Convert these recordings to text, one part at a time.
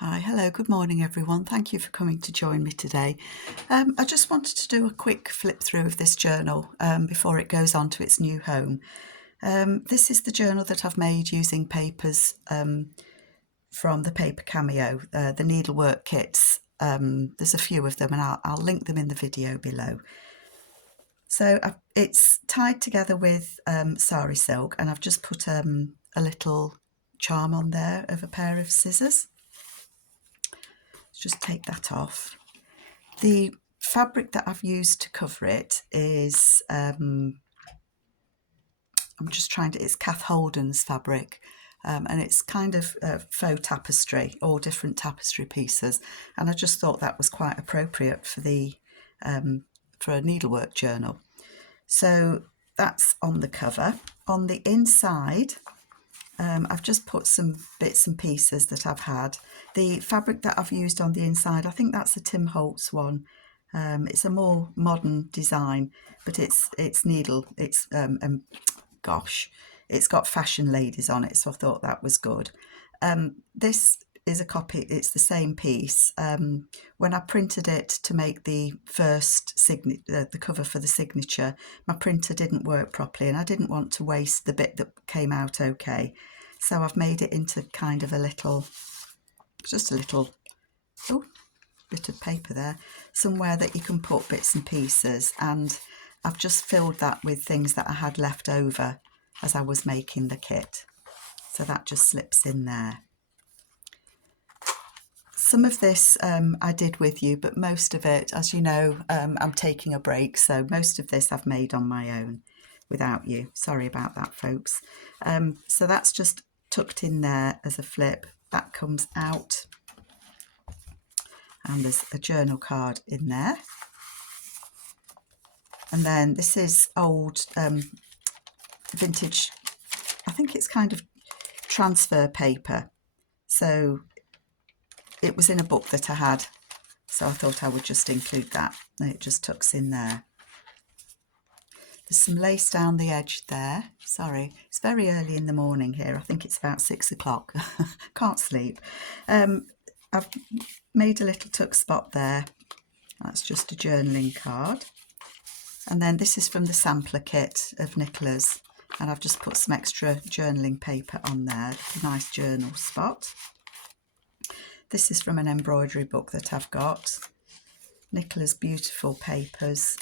Hi, hello, good morning everyone. Thank you for coming to join me today. I just wanted to do a quick flip through of this journal before it goes on to its new home. This is the journal that I've made using papers from the Paper Cameo, the Needlework kits. There's a few of them and I'll link them in the video below. So it's tied together with sari silk, and I've just put a little charm on there of a pair of scissors. Just take that off. The fabric that I've used to cover it is it's Kath Holden's fabric, and it's kind of faux tapestry, all different tapestry pieces, and I just thought that was quite appropriate for the for a needlework journal. So that's on the cover. On the inside, I've just put some bits and pieces that I've had. The fabric that I've used on the inside, I think that's a Tim Holtz one. It's a more modern design, but it's needle. It's gosh, it's got fashion ladies on it, so I thought that was good. This is a copy. It's the same piece. When I printed it to make the first the cover for the signature, my printer didn't work properly, and I didn't want to waste the bit that came out okay. So I've made it into kind of just a little bit of paper there, somewhere that you can put bits and pieces, and I've just filled that with things that I had left over as I was making the kit. So that just slips in there. Some of this I did with you, but most of it, as you know, I'm taking a break, so most of this I've made on my own without you. Sorry about that, folks. So that's just tucked in there as a flip. That comes out, and there's a journal card in there. And then this is old vintage, I think it's kind of transfer paper. So it was in a book that I had, so I thought I would just include that, and it just tucks in there. There's some lace down the edge there. Sorry, it's very early in the morning here. I think it's about 6 o'clock. Can't sleep. I've made a little tuck spot there. That's just a journaling card. And then this is from the sampler kit of Nicolas, and I've just put some extra journaling paper on there. A nice journal spot. This is from an embroidery book that I've got. Nicolas' beautiful papers.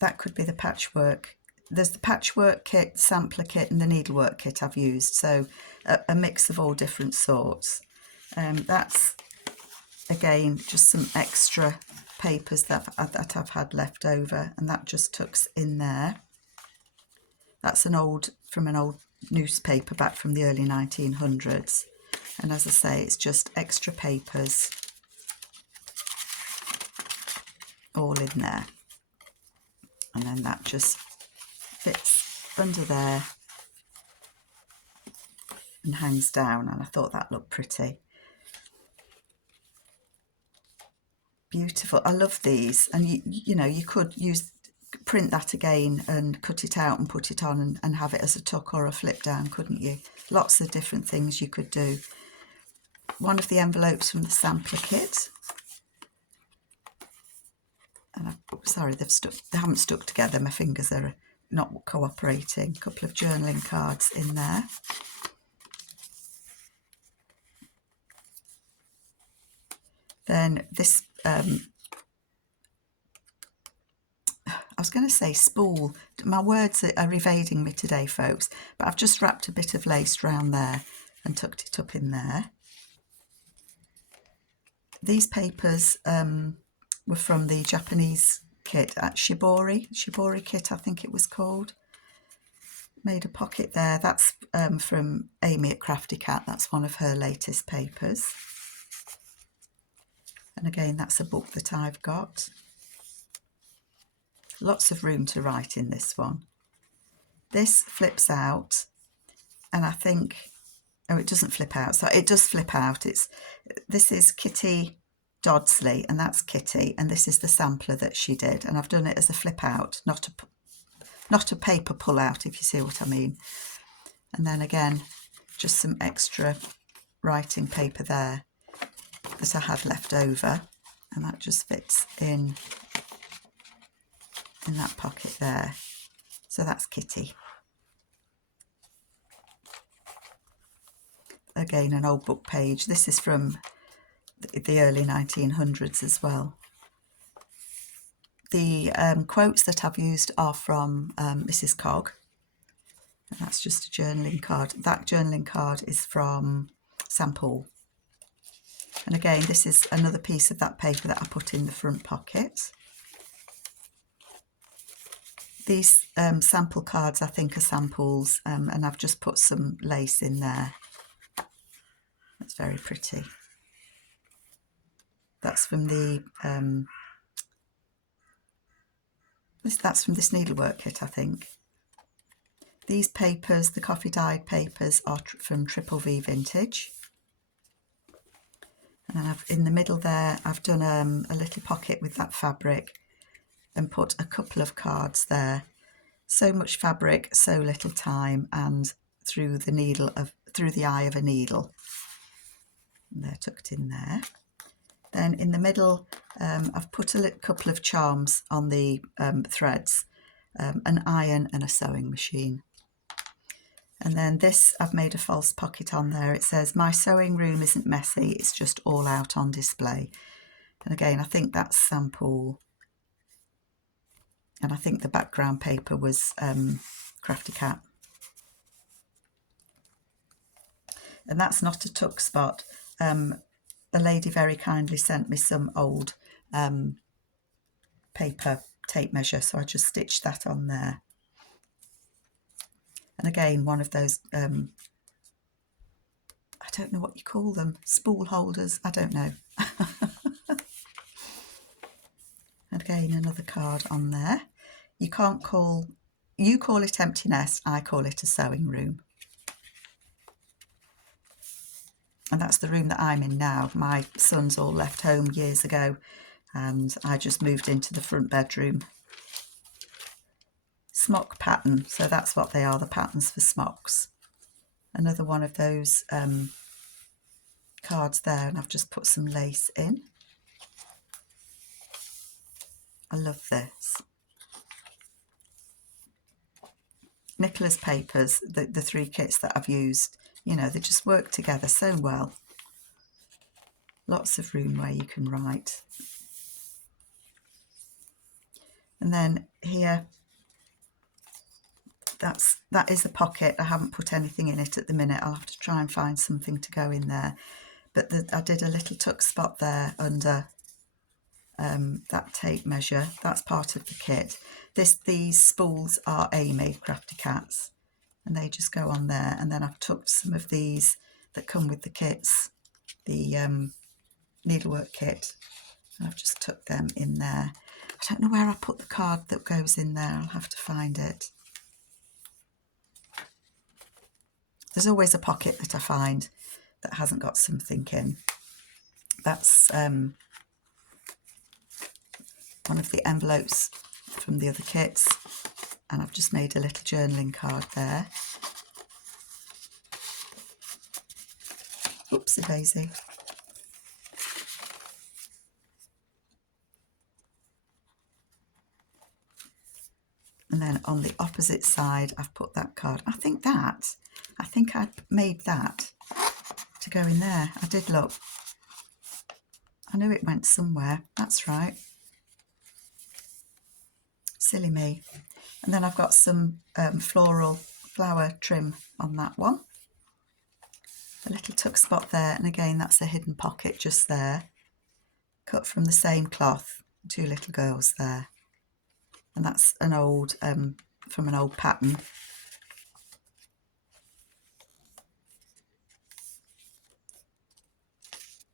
That could be the patchwork. There's the patchwork kit, sampler kit, and the needlework kit I've used. So a mix of all different sorts. That's, again, just some extra papers that I've had left over, and that just tucks in there. That's from an old newspaper back from the early 1900s. And as I say, it's just extra papers all in there. And then that just fits under there and hangs down, and I thought that looked pretty. Beautiful. I love these, and you know, you could print that again and cut it out and put it on and have it as a tuck or a flip down, couldn't you? Lots of different things you could do. One of the envelopes from the sampler kit, and sorry, they haven't stuck together. My fingers are not cooperating. A couple of journaling cards in there. Then this, I was going to say spool. My words are evading me today, folks, but I've just wrapped a bit of lace round there and tucked it up in there. These papers were from the Japanese kit at Shibori kit, I think it was called. Made a pocket there. That's from Amy at Crafty Cat. That's one of her latest papers. And again, that's a book that I've got. Lots of room to write in this one. This flips out, and I think, oh, it doesn't flip out. So it does flip out. This is Kitty Dodsley, and that's Kitty, and this is the sampler that she did, and I've done it as a flip out, not a paper pull out, if you see what I mean. And then again, just some extra writing paper there. that I had left over, and that just fits in that pocket there. So that's Kitty. Again, an old book page. This is from the early 1900s as well. The quotes that I've used are from Mrs. Cogg, and that's just a journaling card. That journaling card is from St. Paul. And again, this is another piece of that paper that I put in the front pocket. These sample cards, I think, are samples, and I've just put some lace in there. That's very pretty. That's from the that's from this needlework kit, I think. These papers, the coffee dyed papers, are from Triple V Vintage. And then in the middle there, I've done a little pocket with that fabric and put a couple of cards there. So much fabric, so little time, and through the eye of a needle. And they're tucked in there. Then in the middle, I've put a couple of charms on the threads, an iron and a sewing machine. And then this, I've made a false pocket on there. It says, "My sewing room isn't messy, it's just all out on display." And again, I think that's St. Paul. And I think the background paper was Crafty Cat. And that's not a tuck spot. A lady very kindly sent me some old paper tape measure, so I just stitched that on there. And again, one of those, I don't know what you call them, spool holders, I don't know. And again, another card on there. You call it empty nest, I call it a sewing room. And that's the room that I'm in now. My sons all left home years ago, and I just moved into the front bedroom. Smock pattern, so that's what they are, the patterns for smocks. Another one of those cards there, and I've just put some lace in. I love this. Nicolas papers, the 3 kits that I've used, you know, they just work together so well. Lots of room where you can write. And then here, that is a pocket. I haven't put anything in it at the minute. I'll have to try and find something to go in there. But I did a little tuck spot there under that tape measure. That's part of the kit. These spools are Amy Crafty Cats, and they just go on there. And then I've tucked some of these that come with the kits, the needlework kit, and I've just tucked them in there. I don't know where I put the card that goes in there. I'll have to find it. There's always a pocket that I find that hasn't got something in. That's one of the envelopes from the other kits, and I've just made a little journaling card there. Oopsie daisy. And then on the opposite side, I've put that card. I think I made that to go in there. I did look. I knew it went somewhere. That's right. Silly me. And then I've got some floral flower trim on that one. A little tuck spot there. And again, that's a hidden pocket just there. Cut from the same cloth. 2 little girls there. And that's an old, from an old pattern.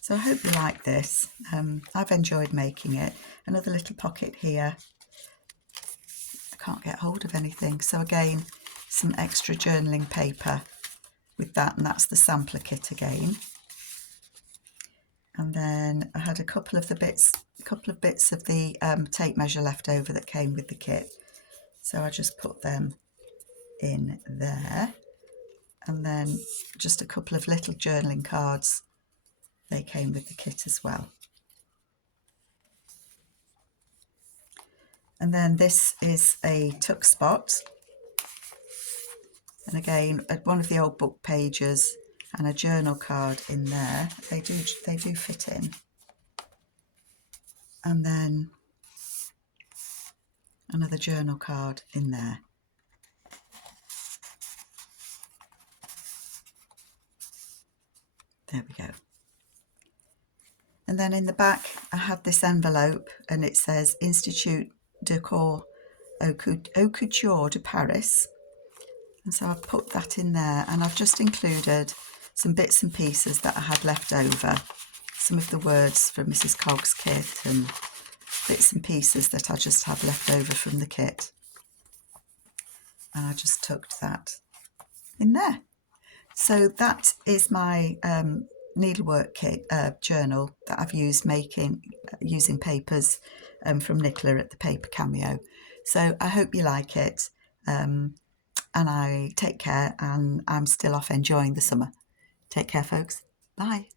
So I hope you like this. I've enjoyed making it. Another little pocket here. I can't get hold of anything. So again, some extra journaling paper with that, and that's the sampler kit again. And then I had a couple of bits of the tape measure left over that came with the kit. So I just put them in there. And then just a couple of little journaling cards they came with the kit as well. And then this is a tuck spot, and again one of the old book pages and a journal card in there. They do fit in. And then another journal card in there. There we go. And then in the back I had this envelope, and it says Institut de Corps Haute Couture de Paris. And so I've put that in there, and I've just included some bits and pieces that I had left over. Some of the words from Mrs. Cogg's kit and bits and pieces that I just had left over from the kit. And I just tucked that in there. So that is my needlework kit journal that I've used using papers from Nicolas at the Paper Cameo. So I hope you like it, and I take care, and I'm still off enjoying the summer. Take care, folks. Bye.